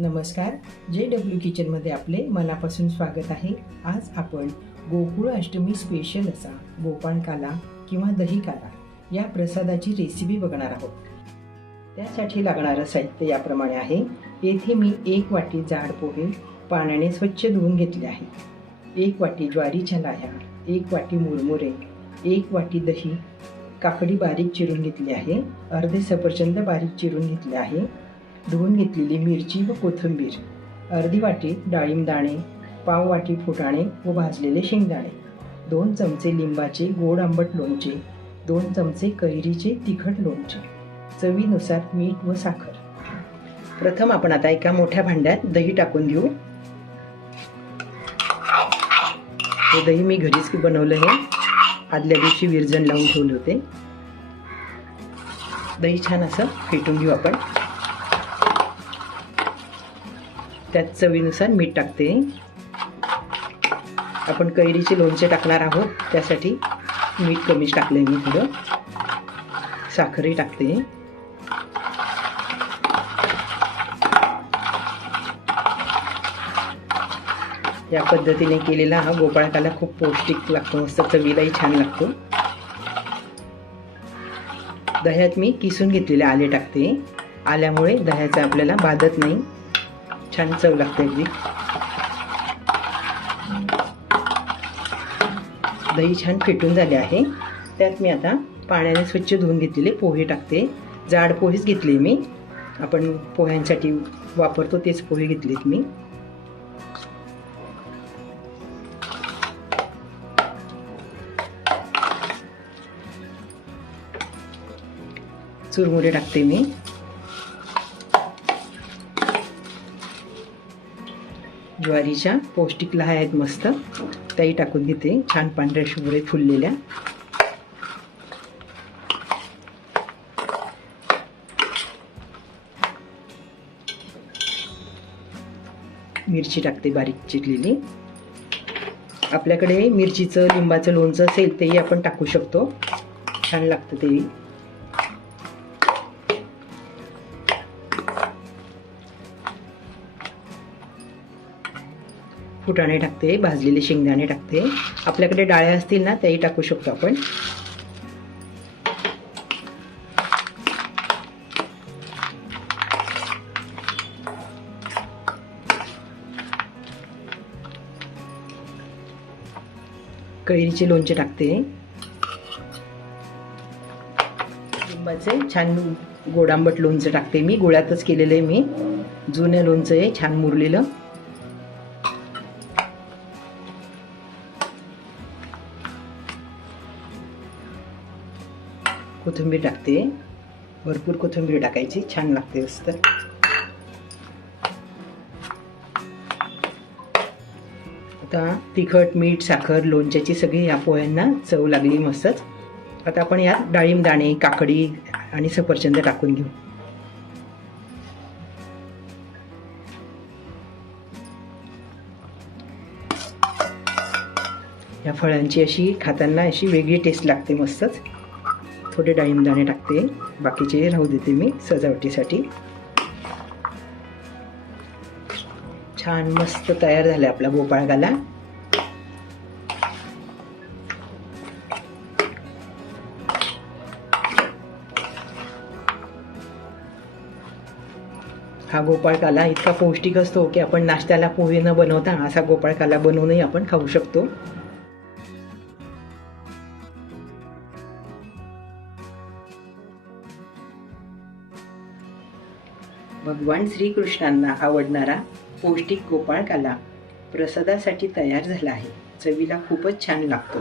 नमस्कार J W किचनमध्ये आपले मनापासून स्वागत आहे. आज आपण गोकुळ अष्टमी स्पेशल असा गोपाळ काला किंवा दही काला या प्रसादाची रेसिपी बघणार आहोत. त्यासाठी लागणारं साहित्य याप्रमाणे आहे. येथे मी एक वाटी जाड पोहे पाण्याने स्वच्छ धुवून घेतले आहे. एक वाटी ज्वारीच्या लाह्या एक वाटी मुरमुरे एक वाटी दही काकडी बारीक चिरून घेतली आहे. अर्धे सफरचंद बारीक चिरून घेतले आहे. धुवून घेतलेली मिरची व कोथिंबीर अर्धी वाटी डाळिंब दाणे पाव वाटी फुटाणे व भाजलेले शेंगदाणे दोन चमचे लिंबाचे गोड आंबट लोणचे दोन चमचे कैरीचे तिखट लोणचे चवीनुसार मीठ व साखर. प्रथम आपण आता एका मोठ्या भांड्यात दही टाकून घेऊ. हे दही मी घरीच बनवलं आहे. आदल्या दिवशी विरजण लावून ठेवले होते. दही छान असं फेटून घेऊ आपण. त्यात चवीनुसार मीठ टाकते. आपण कैरीचे लोणचे टाकणार आहोत. त्यासाठी मीठ कमीच टाकले मी थोडं. साखरही टाकते. या पद्धतीने केलेला हा गोपाळकाला खूप पौष्टिक लागतो. मस्त चवीलाही छान लागतो. दह्यात मी किसून घेतलेले आले टाकते. आल्यामुळे दह्याचा आपल्याला बाधत नाही. छान चव लागते अगदी दही छान फेटून झाले आहे. त्यात मी आता पाण्याने स्वच्छ धुवून घेतलेले पोहे टाकते. जाड पोहेच घेतले मी. आपण पोह्यांसाठी वापरतो तेच पोहे घेतलेत मी. चुरमुरे टाकते मी. ज्वारीच्या पौष्टिक लहा आहेत मस्त. त्याही टाकून घेते. छान पांढऱ्या शुभ्रे फुललेल्या. मिरची टाकते बारीक चिरलेली. आपल्याकडे मिरचीचं लिंबाचं लोणचं असेल तेही आपण टाकू शकतो. छान लागतं तेही. फुटाणे टाकते भाजलेले शेंगदाणे टाकते. आपल्याकडे डाळ्या असतील ना त्याही टाकू शकतो आपण. कैरीचे लोणचे टाकते. लिंबाचे छान गोडांबट लोणचं टाकते मी. गोळ्यातच केलेलं आहे मी. जुनं लोणचं आहे छान मुरलेलं. कोथिंबीर टाकते. भरपूर कोथिंबीर टाकायची छान लागते मस्त आता तिखट मीठ साखर लोणच्याची सगळी या पोह्यांना चव लागली मस्तच. आता आपण यात डाळिंब दाणे काकडी आणि सफरचंद टाकून घेऊ. या फळांची अशी खाताना अशी वेगळी टेस्ट लागते मस्तच. थोडे डाळिंब दाणे टाकते. बाकीचे राहू देते मी सजावटीसाठी. छान मस्त तयार झाले आपला गोपाळगाला हा गोपाळकाला इतका पौष्टिक असतो की आपण नाश्त्याला पोहे न बनवता असा गोपाळकाला बनवूनही आपण खाऊ शकतो. भगवान श्रीकृष्णांना आवडणारा पौष्टिक गोपाळकाला प्रसादासाठी तयार झाला आहे. चवीला खूपच छान लागतो.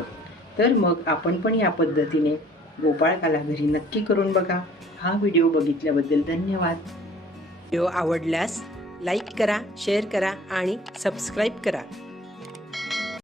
तर मग आपण पण या पद्धतीने गोपाळकाला घरी नक्की करून बघा. हा व्हिडिओ बघितल्याबद्दल धन्यवाद. व्हिडिओ आवडल्यास लाईक करा शेअर करा आणि सबस्क्राईब करा.